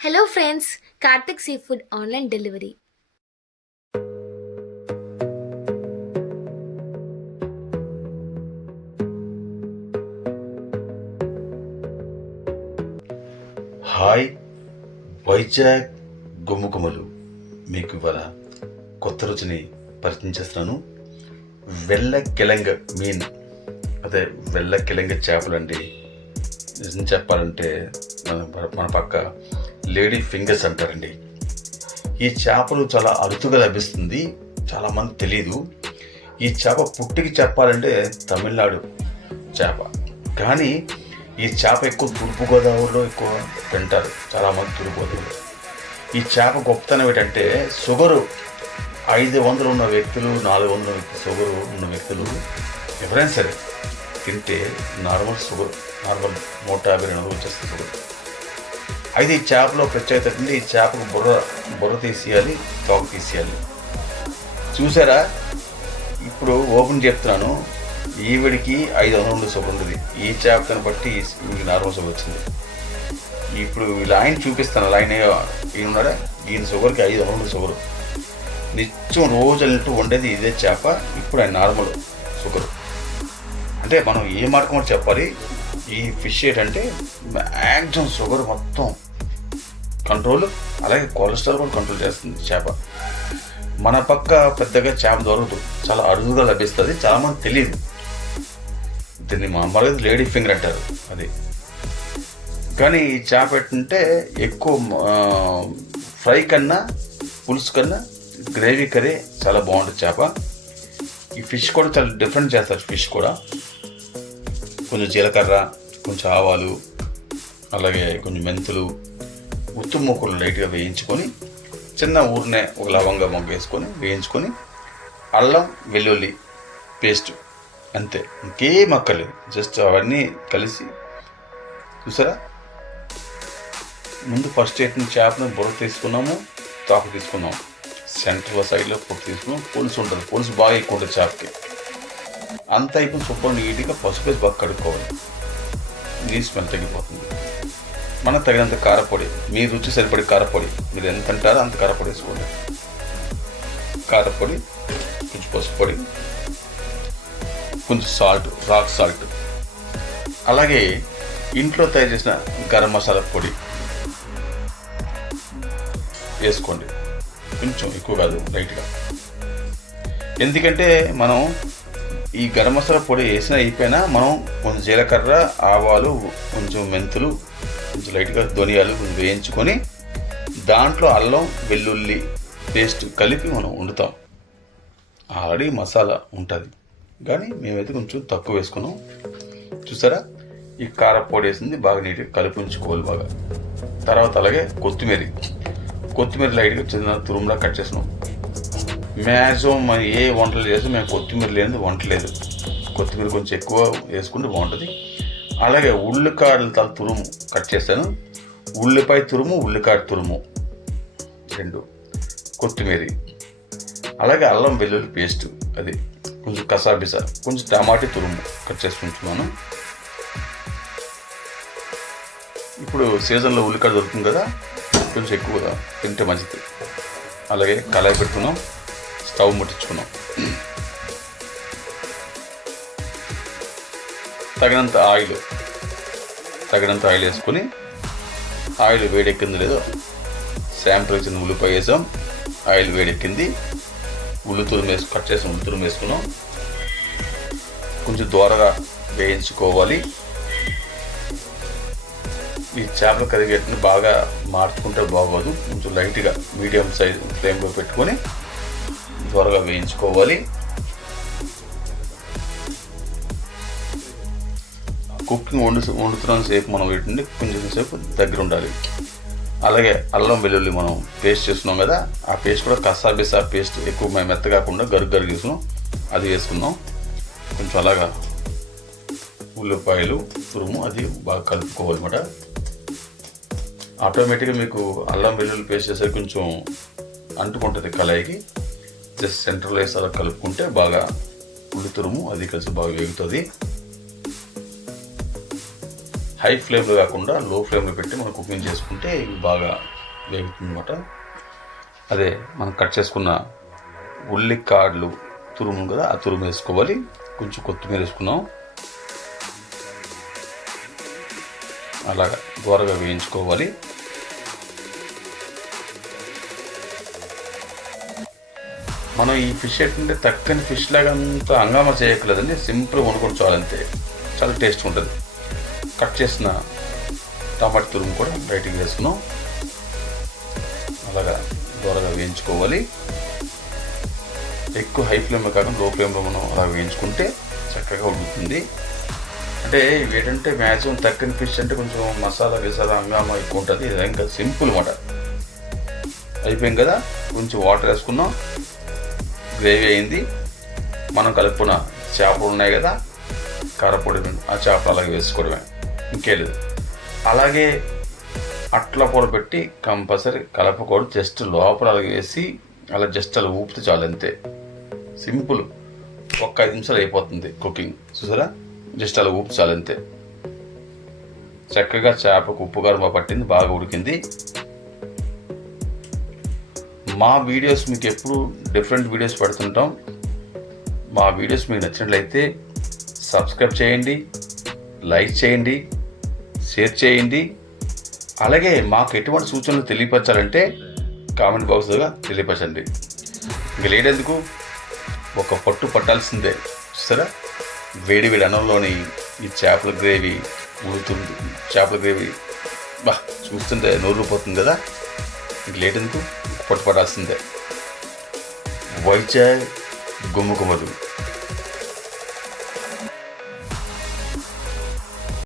Hello friends Karthik seafood online delivery hi Vizag గుమ్ముకుమలు మీకు ఇవాళ కొత్త రుచిని పరిచయం చేస్తున్నాను. వెల్లకిలంగ మీన్. అదే వెల్ల చేపలు చేపలండి. నిజం చెప్పాలంటే మన పక్క లేడీ ఫింగర్స్ అంటారండి. ఈ చేపలు చాలా అరుదుగా లభిస్తుంది. చాలామంది తెలియదు ఈ చేప పుట్టికి చెప్పాలంటే తమిళనాడు చేప. కానీ ఈ చేప ఎక్కువ తూర్పుగోదావరిలో ఎక్కువ తింటారు. చాలామంది తూర్పుగోదావరిలో. ఈ చేప గొప్పతనం ఏంటంటే షుగరు ఐదు వందలు ఉన్న వ్యక్తులు నాలుగు వందల షుగరు ఉన్న వ్యక్తులు ఎవరైనా సరే తింటే నార్మల్ షుగర్ నార్మల్ నూట యాభై రెండు వచ్చేస్తుంది షుగర్. అయితే ఈ చేపలో ప్రత్యేకత ఏంటంటే ఈ చేపకు బుర్ర బుర్ర తీసేయాలి తోక తీసేయాలి. చూసారా? ఇప్పుడు ఓపెన్ చెప్తున్నాను. ఈవిడికి ఐదు వందల నుండి షుగర్ ఉంది. ఈ చేపకని బట్టి ఈ నార్మల్ షుగర్ వచ్చింది. ఇప్పుడు వీళ్ళ ఆయన చూపిస్తాను. ఆయన ఈయన ఉన్నాడా ఈయన షుగర్కి ఐదు వందల షుగరు షుగర్ నిత్యం రోజు వెళ్ళినట్టు వండేది ఇదే చేప. ఇప్పుడు ఆయన నార్మల్ షుగర్ అంటే మనం ఏ మార్గం చెప్పాలి? ఈ ఫిష్ ఏంటంటే మ్యాక్సిమం షుగర్ మొత్తం కంట్రోల్ అలాగే కొలెస్ట్రాల్ కూడా కంట్రోల్ చేస్తుంది చేప. మన పక్క పెద్దగా చేప దొరకదు చాలా అరుదుగా లభిస్తుంది. చాలామంది తెలియదు. దీన్ని మామూలుగా లేడీ ఫింగర్ అంటారు. అది. కానీ ఈ చేప ఏంటంటే ఎక్కువ ఫ్రై కన్నా పులుసు కన్నా గ్రేవీ కర్రీ చాలా బాగుంటుంది చేప. ఈ ఫిష్ కూడా చాలా డిఫరెంట్ చేస్తారు ఫిష్ కూడా. కొంచెం జీలకర్ర కొంచెం ఆవాలు అలాగే కొంచెం మెంతులు గుత్తు ముక్కలు లైట్గా వేయించుకొని చిన్న ఊరినే ఒక లవంగా మొగ్గ వేసుకొని వేయించుకొని అల్లం వెల్లుల్లి పేస్ట్ అంతే. ఇంకేం అక్కర్లేదు జస్ట్ అవన్నీ కలిసి చూసారా? ముందు ఫస్ట్ ఎయిట్ చేపను బుర్ర తీసుకున్నాము తాకు తీసుకున్నాము. సెంటర్ సైడ్లో పొట్టు తీసుకున్నాం పులుసు ఉంటుంది. పులుసు బాగా ఎక్కువ ఉంటుంది చేపకి. అంత అయిపోయిన సూపర్ నీట్గా పసుపు వేసి బాగా కడుక్కోవాలి. నీ స్మెల్ తగ్గిపోతుంది. మనకు తగినంత కారపొడి మీ రుచి సరిపడి కారపొడి మీరు ఎంత అంటారో అంత కారపొడి వేసుకోండి. కారపొడి కొంచెం పసుపు పొడి కొంచెం సాల్ట్ రాక్ సాల్ట్ అలాగే ఇంట్లో తయారు చేసిన గరం మసాలా పొడి వేసుకోండి. కొంచెం ఎక్కువ కాదు లైట్గా ఎందుకంటే మనం ఈ గరం మసాలా పొడి వేసిన అయిపోయినా మనం కొంచెం జీలకర్ర ఆవాలు కొంచెం మెంతులు కొంచెం లైట్గా ధనియాలు కొంచెం వేయించుకొని దాంట్లో అల్లం వెల్లుల్లి పేస్ట్ కలిపి మనం వండుతాం. ఆల్రెడీ మసాలా ఉంటుంది. కానీ మేమైతే కొంచెం తక్కువ వేసుకున్నాం. చూసారా? ఈ కారపొడి వేసింది బాగా నీట్గా కలిపించుకోవాలి బాగా. తర్వాత అలాగే కొత్తిమీర. కొత్తిమీర లైట్గా చిన్న తురుములా కట్ చేసినాం మ్యాక్సిమం మనం ఏ వంటలు చేస్తే మేము కొత్తిమీర లేనిది వంట లేదు కొత్తిమీర కొంచెం ఎక్కువ వేసుకుంటే బాగుంటుంది. అలాగే ఉల్లికాడలు తల తురుము కట్ చేశాను. ఉల్లిపాయ తురుము ఉల్లికాడ తురుము రెండు. కొత్తిమీర. అలాగే అల్లం వెల్లుల్లి పేస్ట్ అది. కొంచెం కసాబిసా కొంచెం టమాటీ తురుము కట్ చేసి ఇప్పుడు సీజన్లో ఉల్లికాడ దొరుకుతుంది కదా కొంచెం ఎక్కువ తింటే మంచిది. అలాగే కళాయి పెట్టుకున్నాం స్టవ్ ముట్టించుకున్నాం. తగినంత ఆయిల్ తగినంత ఆయిల్ వేసుకొని ఆయిల్ వేడెక్కింది లేదో శాంపుల్ వేసిన ఉల్లిపాయ వేసాం. ఆయిల్ వేడెక్కింది. ఉల్లి తురుము వేసి కట్ చేసి ఉల్లి తురుము వేసుకున్నాం. కొంచెం దూరగా వేయించుకోవాలి. ఈ చేపల కర్రీ వేటిని బాగా మార్చుకుంటే బాగోదు. కొంచెం లైట్గా మీడియం సైజ్ ఫ్లేమ్లో పెట్టుకొని త్వరగా వేయించుకోవాలి. కుకింగ్ వండు వండుతున్న సేపు మనం వీటిని కొంచెం సేపు దగ్గర ఉండాలి. అలాగే అల్లం వెల్లుల్లి మనం పేస్ట్ చేస్తున్నాం కదా ఆ పేస్ట్ కూడా కసాబిసా పేస్ట్ ఎక్కువ మేము మెత్త కాకుండా గరుగు గరుగు వేసుకున్నాం అది వేసుకుందాం. కొంచెం అలాగా ఉల్లిపాయలు తురుము అది బాగా కలుపుకోవాలన్నమాట. ఆటోమేటిక్గా మీకు అల్లం వెల్లుల్లి పేస్ట్ చేసరికి కొంచెం అంటుకుంటుంది కళాయికి. జస్ట్ సెంటర్లో వేసి అలా కలుపుకుంటే బాగా ఉల్లి తురుము అది కలిసి బాగా వేగుతుంది. హై ఫ్లేమ్లో కాకుండా లో ఫ్లేమ్లో పెట్టి మనం కుకింగ్ చేసుకుంటే ఇవి బాగా వేగుతుంది అనమాట అదే మనం కట్ చేసుకున్న ఉల్లికాడలు తురుము కదా ఆ తురుము వేసుకోవాలి. కొంచెం కొత్తిమీర వేసుకున్నాం. అలాగా దూరగా వేయించుకోవాలి. మనం ఈ ఫిష్ ఏంటంటే తక్కని ఫిష్ లాగా అంత హంగామా చేయట్లేదండి సింపుల్ వండుకొని చాలంతే. చాలా టేస్ట్ ఉంటుంది. కట్ చేసిన టమాటా తురుము కూడా బయటికి వేసుకున్నాం. అలాగా దూరగా వేయించుకోవాలి. ఎక్కువ హై ఫ్లేమ్లో కాకుండా లో ఫ్లేమ్లో మనం అలా వేయించుకుంటే చక్కగా ఉడుకుతుంది. అంటే ఏంటంటే మ్యాక్సిమం తక్కిన ఫిష్ అంటే కొంచెం మసాలా గిసాలా హంగామా ఎక్కువ ఉంటుంది. ఇది ఇంకా సింపుల్ మాట అయిపోయింది కదా? కొంచెం వాటర్ వేసుకున్నాం. గ్రేవీ అయింది. మనం కలుపుకున్న చేపలు ఉన్నాయి కదా? కారపొడి ఆ చేపలు అలాగే వేసుకోవడమే. ఇంకేలేదు. అలాగే అట్లా పొడ పెట్టి కంపల్సరీ కలపకూడదు. జస్ట్ లోపల అలాగే వేసి అలా జస్ట్ అలా ఊపితే చాలు అంతే. సింపుల్. ఒక్క ఐదు నిమిషాలు అయిపోతుంది కుకింగ్. చూసారా? జస్ట్ అలా ఊపి చాలు అంతే. చక్కగా చేపకు ఉప్పు కారం పట్టింది బాగా ఉడికింది. మా వీడియోస్ మీకు ఎప్పుడు డిఫరెంట్ వీడియోస్ పెడుతుంటాం. మా వీడియోస్ మీకు నచ్చినట్లయితే సబ్స్క్రైబ్ చేయండి లైక్ చేయండి. షేర్ చేయండి. అలాగే మాకు ఎటువంటి సూచనలు తెలియపరచాలంటే కామెంట్ బాక్స్గా తెలియపరచండి. ఇంక లేడెందుకు ఒక పట్టు పట్టాల్సిందే. సరే వేడి వేడి అన్నంలోని ఈ చేపల గ్రేవీ ఉడుతుంది చేపల గ్రేవీ బా చూస్తుంటే నోరు పోతుంది కదా? ఇంక లేటెందుకు పట్టు పట్టాల్సిందే. వైజాగ్ గుమ్మగుమ్మలు